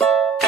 you